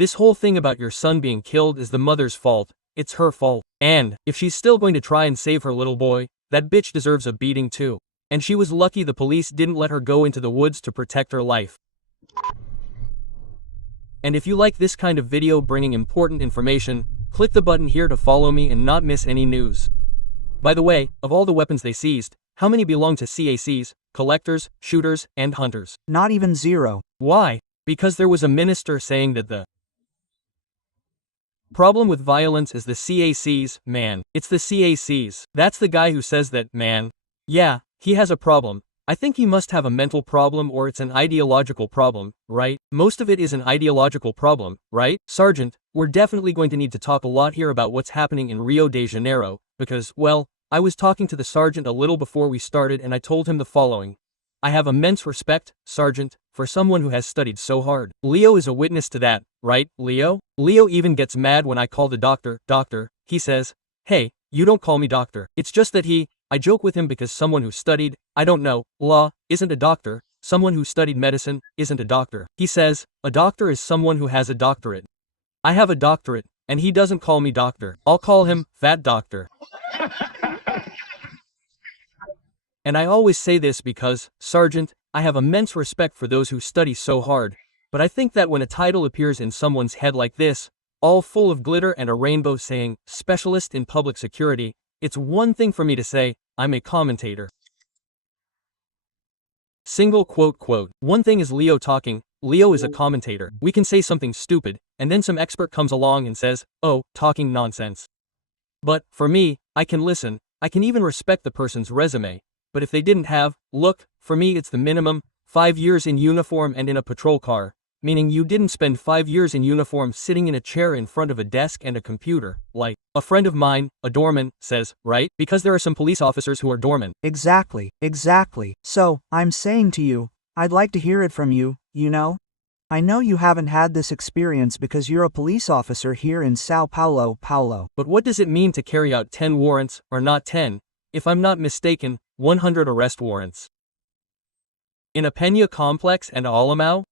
This whole thing about your son being killed is the mother's fault. It's her fault. And if she's still going to try and save her little boy, that bitch deserves a beating too. And she was lucky the police didn't let her go into the woods to protect her life. And if you like this kind of video bringing important information, click the button here to follow me and not miss any news. By the way, of all the weapons they seized, how many belong to CACs, collectors, shooters, and hunters? Not even 0. Why? Because there was a minister saying that the problem with violence is the CACs, man. It's the CACs. That's the guy who says that, man. Yeah, he has a problem. I think he must have a mental problem or it's an ideological problem, right? Most of it is an ideological problem, right? Sergeant, we're definitely going to need to talk a lot here about what's happening in Rio de Janeiro, because, well, I was talking to the sergeant a little before we started and I told him the following. I have immense respect, Sergeant, for someone who has studied so hard. Leo is a witness to that, right, Leo? Leo even gets mad when I call the doctor, doctor. He says, hey, you don't call me doctor. It's just that I joke with him because someone who studied, I don't know, law, isn't a doctor. Someone who studied medicine isn't a doctor. He says, a doctor is someone who has a doctorate. I have a doctorate, and he doesn't call me doctor. I'll call him Fat Doctor. And I always say this because, Sergeant, I have immense respect for those who study so hard, but I think that when a title appears in someone's head like this, all full of glitter and a rainbow saying, Specialist in Public Security, it's one thing for me to say, I'm a commentator. Single quote. One thing is Leo talking, Leo is a commentator. We can say something stupid, and then some expert comes along and says, oh, talking nonsense. But, for me, I can listen, I can even respect the person's resume. But if they didn't have, look, for me it's the minimum, 5 years in uniform and in a patrol car. Meaning you didn't spend 5 years in uniform sitting in a chair in front of a desk and a computer, like a friend of mine, a doorman, says, right? Because there are some police officers who are doormen. Exactly. So, I'm saying to you, I'd like to hear it from you, you know? I know you haven't had this experience because you're a police officer here in Sao Paulo. But what does it mean to carry out 10 warrants, or not 10? If I'm not mistaken, 100 arrest warrants. In a Peña complex and Alamao?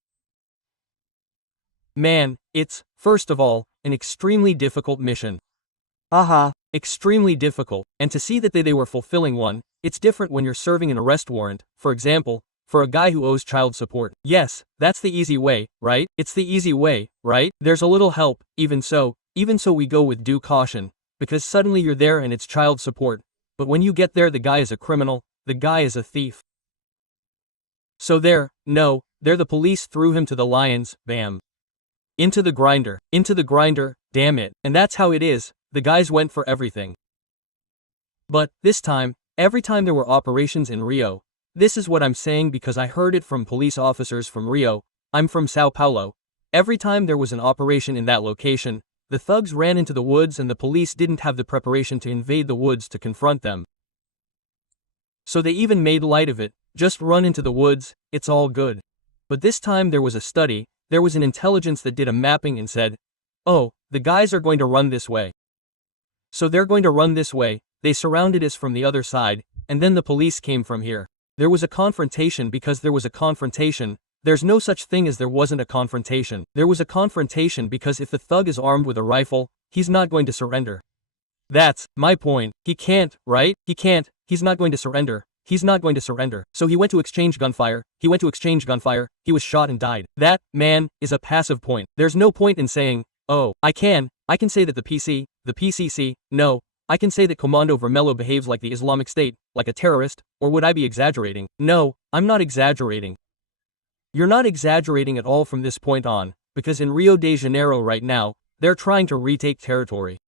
Man, it's, first of all, an extremely difficult mission. Extremely difficult, and to see that they were fulfilling one, it's different when you're serving an arrest warrant, for example, for a guy who owes child support. Yes, that's the easy way, right? It's the easy way, right? There's a little help, even so we go with due caution, because suddenly you're there and it's child support, but when you get there the guy is a criminal, the guy is a thief. So the police threw him to the lions, bam. Into the grinder, damn it. And that's how it is, the guys went for everything. But, this time, every time there were operations in Rio, this is what I'm saying because I heard it from police officers from Rio, I'm from Sao Paulo. Every time there was an operation in that location, the thugs ran into the woods and the police didn't have the preparation to invade the woods to confront them. So they even made light of it, just run into the woods, it's all good. But this time there was a study, there was an intelligence that did a mapping and said, oh, the guys are going to run this way. So they're going to run this way, they surrounded us from the other side, and then the police came from here. There was a confrontation because there was a confrontation. There's no such thing as there wasn't a confrontation. There was a confrontation because if the thug is armed with a rifle, he's not going to surrender. That's my point. He can't, right? He can't, he's not going to surrender. He's not going to surrender. So he went to exchange gunfire, he was shot and died. That, man, is a passive point. There's no point in saying, oh, I can say that the PCC, no, I can say that Comando Vermelho behaves like the Islamic State, like a terrorist, or would I be exaggerating? No, I'm not exaggerating. You're not exaggerating at all from this point on, because in Rio de Janeiro right now, they're trying to retake territory.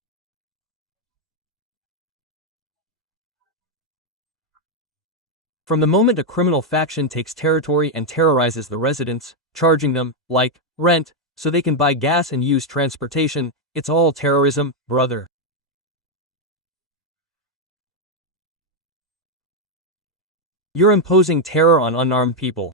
From the moment a criminal faction takes territory and terrorizes the residents, charging them, like, rent, so they can buy gas and use transportation, it's all terrorism, brother. You're imposing terror on unarmed people.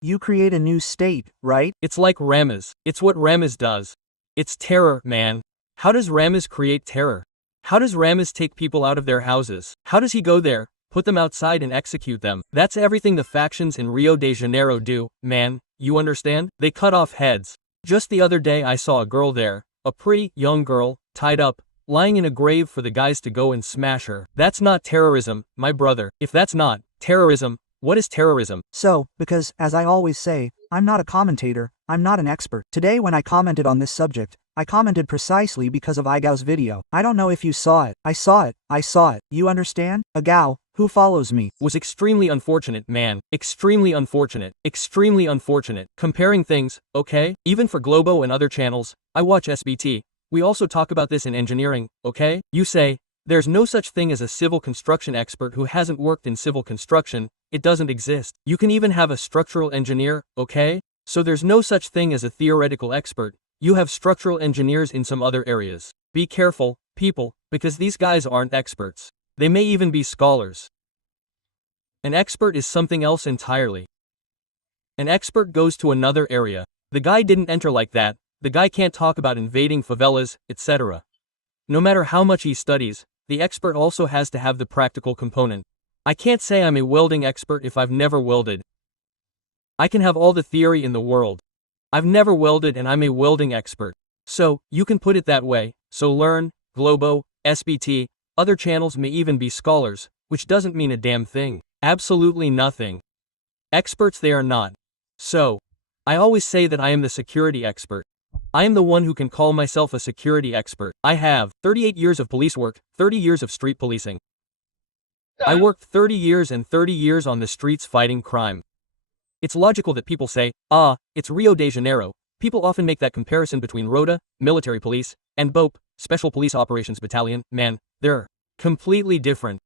You create a new state, right? It's like Ramaz. It's what Ramaz does. It's terror, man. How does Ramaz create terror? How does Ramaz take people out of their houses? How does he go there, put them outside and execute them? That's everything the factions in Rio de Janeiro do, man, you understand? They cut off heads. Just the other day I saw a girl there, a pretty, young girl, tied up, lying in a grave for the guys to go and smash her. That's not terrorism, my brother. If that's not terrorism, what is terrorism? So, because, as I always say, I'm not a commentator, I'm not an expert. Today when I commented on this subject, I commented precisely because of Igau's video. I don't know if you saw it. I saw it. You understand? Igau, who follows me, was extremely unfortunate, man. Extremely unfortunate. Extremely unfortunate. Comparing things, okay? Even for Globo and other channels, I watch SBT. We also talk about this in engineering, okay? You say, there's no such thing as a civil construction expert who hasn't worked in civil construction. It doesn't exist. You can even have a structural engineer, okay? So there's no such thing as a theoretical expert. You have structural engineers in some other areas. Be careful, people, because these guys aren't experts. They may even be scholars. An expert is something else entirely. An expert goes to another area. The guy didn't enter like that. The guy can't talk about invading favelas, etc. No matter how much he studies, the expert also has to have the practical component. I can't say I'm a welding expert if I've never welded. I can have all the theory in the world. I've never welded and I'm a welding expert. So, you can put it that way. So learn, Globo, SBT, other channels may even be scholars, which doesn't mean a damn thing. Absolutely nothing. Experts they are not. So, I always say that I am the security expert. I am the one who can call myself a security expert. I have 38 years of police work, 30 years of street policing. I worked 30 years and 30 years on the streets fighting crime. It's logical that people say, it's Rio de Janeiro. People often make that comparison between ROTA, military police, and BOP, Special Police Operations Battalion. Man, they're completely different.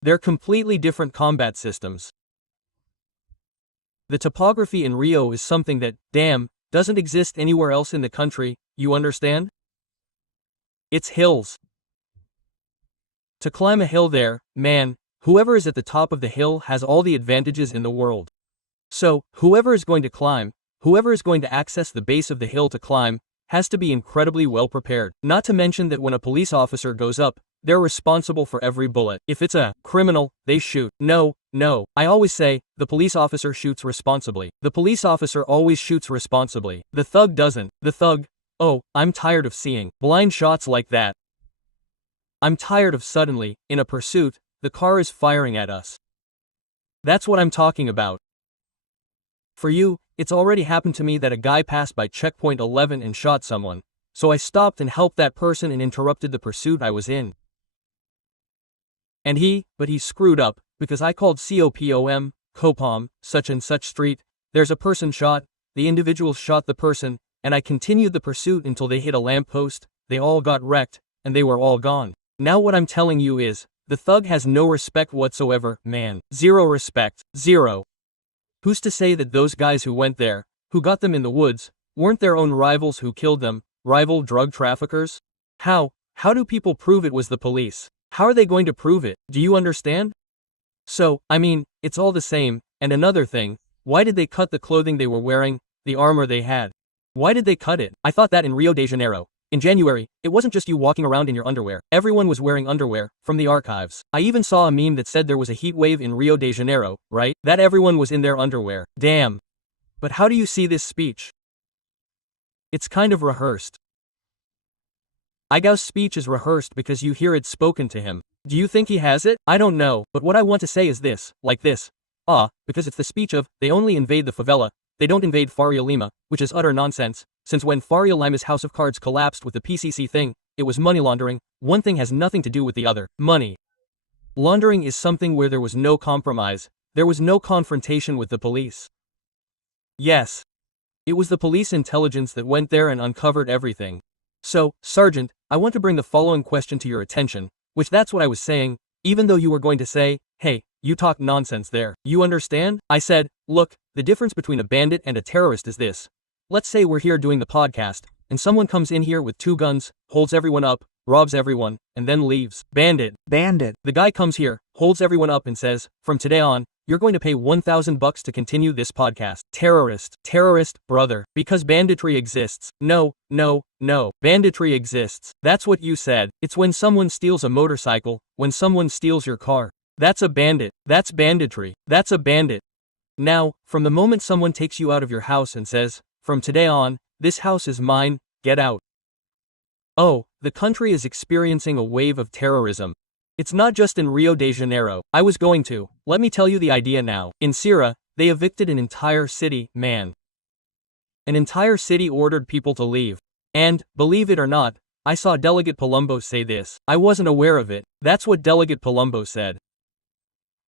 They're completely different combat systems. The topography in Rio is something that, damn, doesn't exist anywhere else in the country, you understand? It's hills. To climb a hill there, man, whoever is at the top of the hill has all the advantages in the world. So, whoever is going to climb, whoever is going to access the base of the hill to climb, has to be incredibly well prepared. Not to mention that when a police officer goes up, they're responsible for every bullet. If it's a criminal, they shoot. No, I always say, the police officer shoots responsibly. The police officer always shoots responsibly. The thug doesn't. The thug, I'm tired of seeing blind shots like that. I'm tired of suddenly, in a pursuit, the car is firing at us. That's what I'm talking about. For you, it's already happened to me that a guy passed by checkpoint 11 and shot someone, so I stopped and helped that person and interrupted the pursuit I was in. And he screwed up, because I called COPOM, such and such street, there's a person shot, the individual shot the person, and I continued the pursuit until they hit a lamppost, they all got wrecked, and they were all gone. Now what I'm telling you is, the thug has no respect whatsoever, man. Zero respect. Zero. Who's to say that those guys who went there, who got them in the woods, weren't their own rivals who killed them, rival drug traffickers? How do people prove it was the police? How are they going to prove it? Do you understand? So, I mean, it's all the same, and another thing, why did they cut the clothing they were wearing, the armor they had? Why did they cut it? I thought that in Rio de Janeiro, in January, it wasn't just you walking around in your underwear. Everyone was wearing underwear, from the archives. I even saw a meme that said there was a heat wave in Rio de Janeiro, right? That everyone was in their underwear. Damn. But how do you see this speech? It's kind of rehearsed. Igau's speech is rehearsed because you hear it spoken to him. Do you think he has it? I don't know, but what I want to say is this, like this. Because it's the speech of, they only invade the favela, they don't invade Faria Lima, which is utter nonsense, since when Faria Lima's house of cards collapsed with the PCC thing, it was money laundering. One thing has nothing to do with the other. Money laundering is something where there was no compromise, there was no confrontation with the police. Yes. It was the police intelligence that went there and uncovered everything. So, Sergeant, I want to bring the following question to your attention, which that's what I was saying, even though you were going to say, hey, you talk nonsense there. You understand? I said, look, the difference between a bandit and a terrorist is this. Let's say we're here doing the podcast, and someone comes in here with 2 guns, holds everyone up, robs everyone, and then leaves. Bandit. The guy comes here, holds everyone up and says, from today on, you're going to pay $1,000 to continue this podcast. Terrorist, brother. Because banditry exists. No. Banditry exists. That's what you said. It's when someone steals a motorcycle, when someone steals your car. That's a bandit. That's banditry. That's a bandit. Now, from the moment someone takes you out of your house and says, from today on, This house is mine, get out. Oh, the country is experiencing a wave of terrorism. It's not just in Rio de Janeiro. Let me tell you the idea now. In Syria, they evicted an entire city, man. An entire city ordered people to leave. And, believe it or not, I saw Delegate Palumbo say this. I wasn't aware of it. That's what Delegate Palumbo said.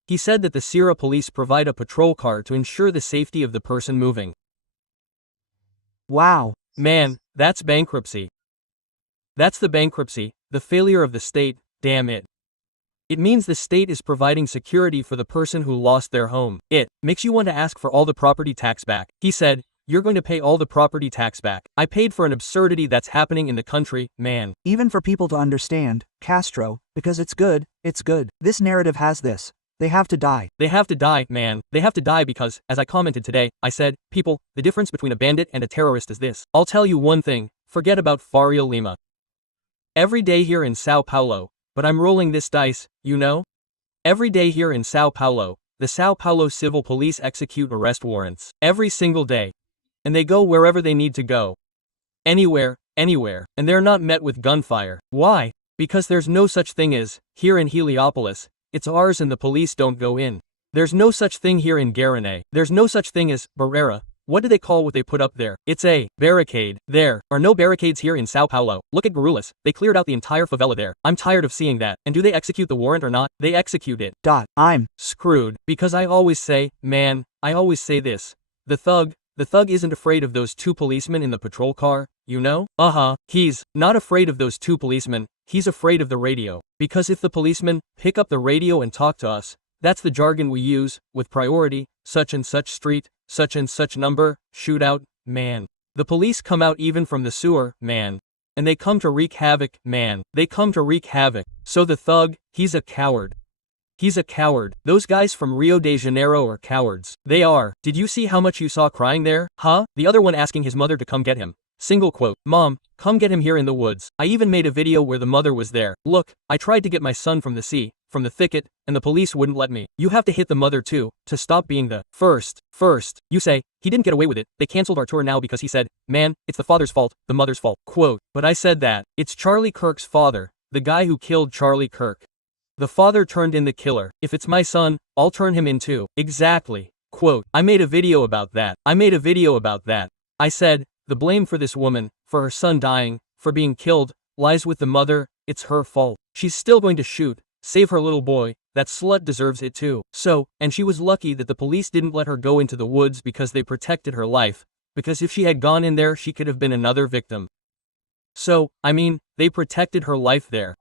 He said that the Syria police provide a patrol car to ensure the safety of the person moving. Wow. Man, that's bankruptcy. That's the bankruptcy, the failure of the state, damn it. It means the state is providing security for the person who lost their home. It makes you want to ask for all the property tax back. He said, you're going to pay all the property tax back. I paid for an absurdity that's happening in the country, man. Even for people to understand, Castro, because it's good. This narrative has this. They have to die. They have to die, man. They have to die because, as I commented today, I said, people, the difference between a bandit and a terrorist is this. I'll tell you one thing, forget about Faria Lima. Every day here in Sao Paulo, but I'm rolling this dice, you know? Every day here in Sao Paulo, the Sao Paulo Civil Police execute arrest warrants. Every single day. And they go wherever they need to go. Anywhere. And they're not met with gunfire. Why? Because there's no such thing as, here in Heliopolis, it's ours and the police don't go in. There's no such thing here in Guarane. There's no such thing as, barrera. What do they call what they put up there? It's a barricade. There are no barricades here in Sao Paulo. Look at Guarulhos. They cleared out the entire favela there. I'm tired of seeing that. And do they execute the warrant or not? They execute it. I'm screwed. Because I always say this. The thug isn't afraid of those two policemen in the patrol car, you know? He's not afraid of those two policemen. He's afraid of the radio. Because if the policemen pick up the radio and talk to us, that's the jargon we use, with priority, such and such street, such and such number, shootout, man. The police come out even from the sewer, man. And they come to wreak havoc, man. They come to wreak havoc. So the thug, he's a coward. He's a coward. Those guys from Rio de Janeiro are cowards. They are. Did you see how much you saw crying there? Huh? The other one asking his mother to come get him. Single quote, Mom, come get him here in the woods. I even made a video where the mother was there. Look, I tried to get my son from the sea, from the thicket, and the police wouldn't let me. You have to hit the mother too, to stop being the first. You say, he didn't get away with it, they canceled our tour now because he said, man, it's the father's fault, the mother's fault. Quote, but I said that. It's Charlie Kirk's father, the guy who killed Charlie Kirk. The father turned in the killer. If it's my son, I'll turn him in too. Exactly. Quote, I made a video about that. I said, the blame for this woman, for her son dying, for being killed, lies with the mother. It's her fault. She's still going to shoot, save her little boy. That slut deserves it too. So, and she was lucky that the police didn't let her go into the woods because they protected her life, because if she had gone in there she could have been another victim. So, they protected her life there.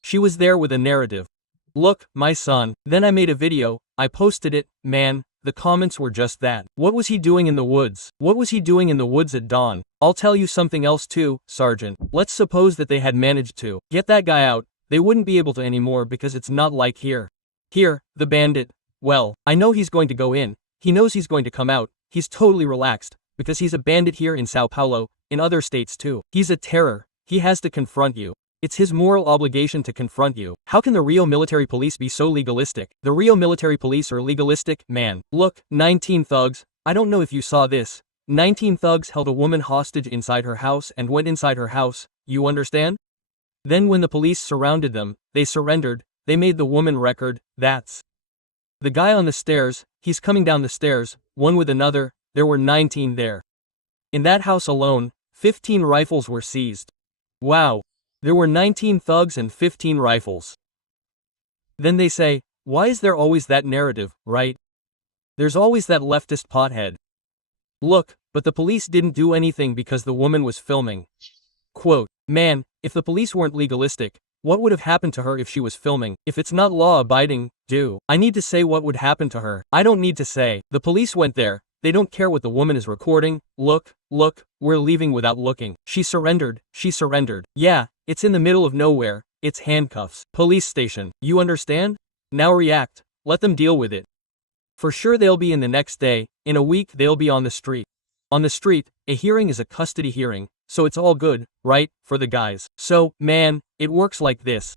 She was there with a narrative. Look, my son. Then I made a video, I posted it, man. The comments were just that. What was he doing in the woods? What was he doing in the woods at dawn? I'll tell you something else too, Sergeant. Let's suppose that they had managed to get that guy out. They wouldn't be able to anymore because it's not like here. Here, the bandit. Well, I know he's going to go in. He knows he's going to come out. He's totally relaxed. Because he's a bandit here in Sao Paulo, in other states too. He's a terror. He has to confront you. It's his moral obligation to confront you. How can the Rio military police be so legalistic? The Rio military police are legalistic, man. Look, 19 thugs. I don't know if you saw this. 19 thugs held a woman hostage inside her house and went inside her house, you understand? Then when the police surrounded them, they surrendered, they made the woman record, that's the guy on the stairs, he's coming down the stairs, one with another, there were 19 there. In that house alone, 15 rifles were seized. Wow. There were 19 thugs and 15 rifles. Then they say, why is there always that narrative, right? There's always that leftist pothead. Look, but the police didn't do anything because the woman was filming. Quote, man, if the police weren't legalistic, what would have happened to her if she was filming? If it's not law-abiding, I need to say what would happen to her. I don't need to say. The police went there. They don't care what the woman is recording. Look, we're leaving without looking. She surrendered. Yeah, it's in the middle of nowhere. It's handcuffs. Police station. You understand? Now react. Let them deal with it. For sure they'll be in the next day. In a week they'll be on the street. On the street, a hearing is a custody hearing, so it's all good, right, for the guys. So, man, it works like this.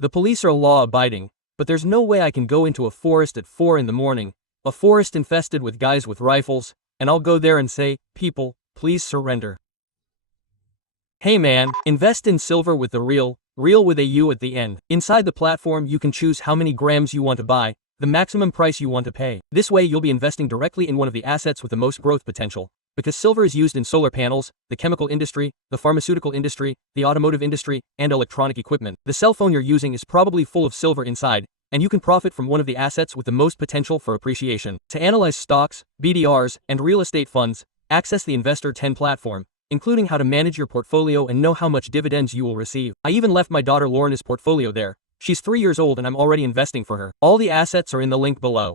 The police are law-abiding, but there's no way I can go into a forest at 4 in the morning, a forest infested with guys with rifles, and I'll go there and say, people, please surrender. Hey man, invest in silver with the RIO with a U at the end. Inside the platform you can choose how many grams you want to buy, the maximum price you want to pay. This way you'll be investing directly in one of the assets with the most growth potential. Because silver is used in solar panels, the chemical industry, the pharmaceutical industry, the automotive industry, and electronic equipment. The cell phone you're using is probably full of silver inside, and you can profit from one of the assets with the most potential for appreciation. To analyze stocks, BDRs, and real estate funds, access the Investor 10 platform, including how to manage your portfolio and know how much dividends you will receive. I even left my daughter Lorna's portfolio there. She's 3 years old and I'm already investing for her. All the assets are in the link below.